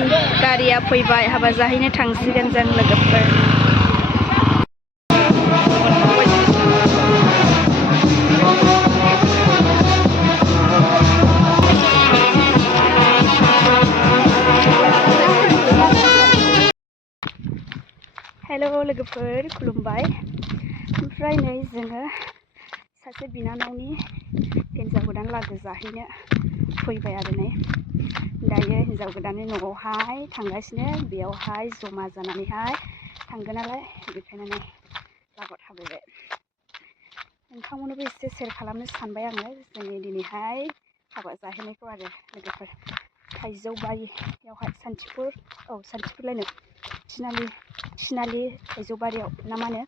गारिया फैबाय हाबा जाहैनो थांसिगोन जों लोगोफोर हेल' लोगोफोर खुलुमबाय ओमफ्राय नै जोङो सासे बिनानावनि हिन्जाव गोदान लागो जाहैनो फैबाय आरो नै दायो हिन्जाव गोदाननि न'आवहाय थांगासिनो बेयावहाय जमा जानानैहाय थांगोन नालाय बेखायनो नै लागोआव थाबोबाय नोंथांमोननोबो एसे सेयार खालामनो सानबाय आङो जोंनि दिनैहाय हाबा जाहैनायखौ आरो लोगोफोर थाइजौबारियावहाय सान्थिपुर लायनो थिनालि थाइजौबारियाव ना मा होनो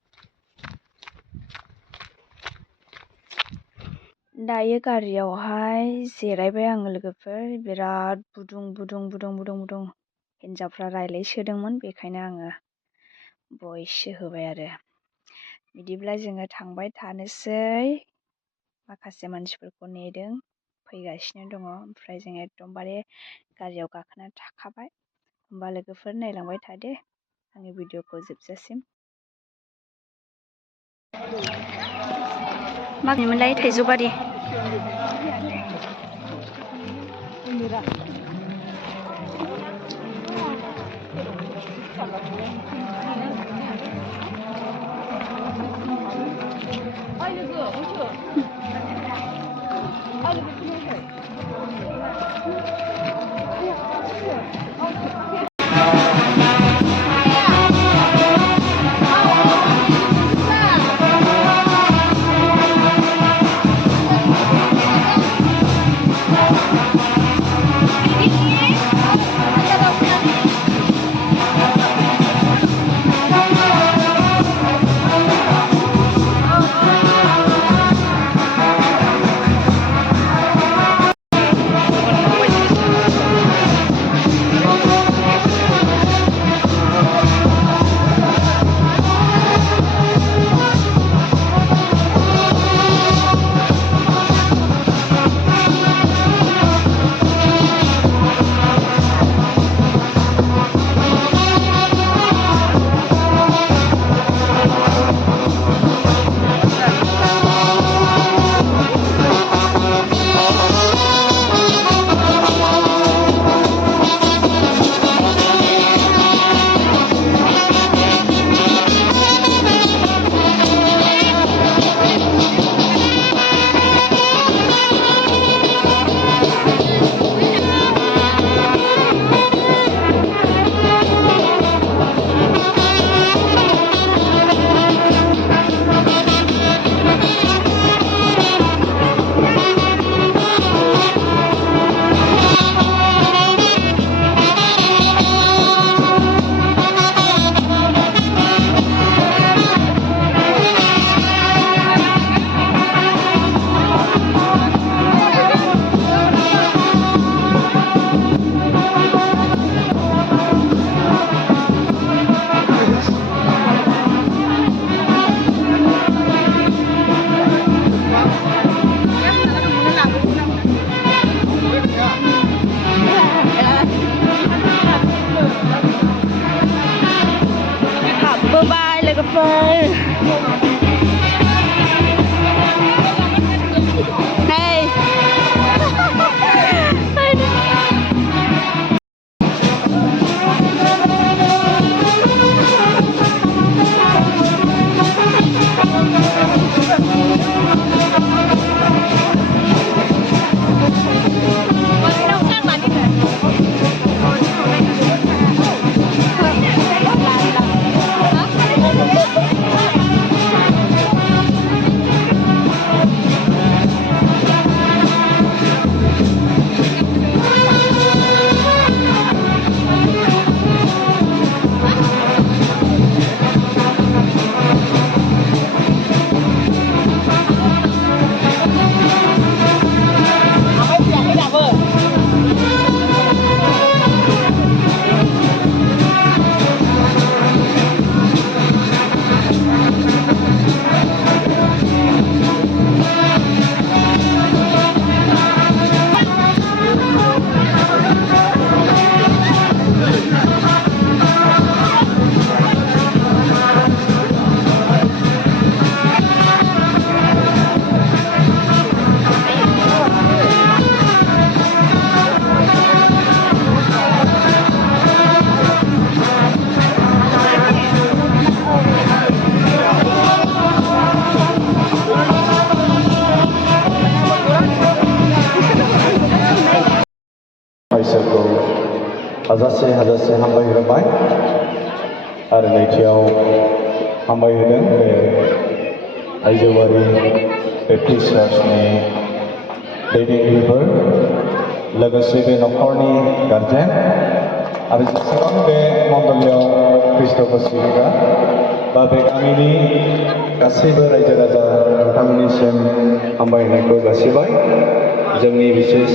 दायो गारियावहाय जिरायबाय आङो लोगोफोर बिराद गुदुं हिन्जावफ्रा रायलायसोदोंमोन बेखायनो आङो भइससो होबाय आरो बिदिब्ला जोङो थांबाय थानोसै माखासे मानसिफोरखौ नेदों फैगासिनो दङ ओमफ्राय जों एकदमबारे गारियाव गाखोना थाखाबाय होमबा लोगोफोर नायलांबाय थादो आंनि भिडिअखौ जोबजासिम माबेमोनलाय थाइजौबारि Bye lover. Hey. हाजासे हाजासे हामबायहोबाय आरो नैथियाव हामबायहोदों बे आइजोवारि बेप्टिस्ट चार्चनि दैदेनगिरिफोर लोगोसे बे नखरनि गार्जेन आरो जेसेबां बे मण्डलियाव ख्रिस्ट'खौ सिबिग्रा बा बे गामिनि गासैबो रायजो राजा नोंथांमोननिसिम हामबायहोनायखौ जासिबाय जोंनि बिसेस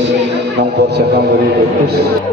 नंपर सेरफांगुरि Baptist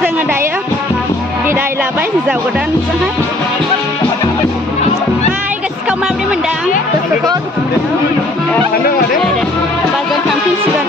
जोङो दायो बिदाय लाबाय हिन्जाव गोदानजोंहाय हाय गोसोखौ माबोरै मोनदों गोसोखौ होमबा जों थांफिनसिगोन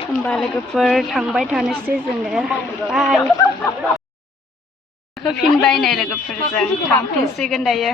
होमबा लोगोफोर थांबाय थानोसै जोङो बाय होफिनबाय नै लोगोफोरजों थांफिनसिगोन दायो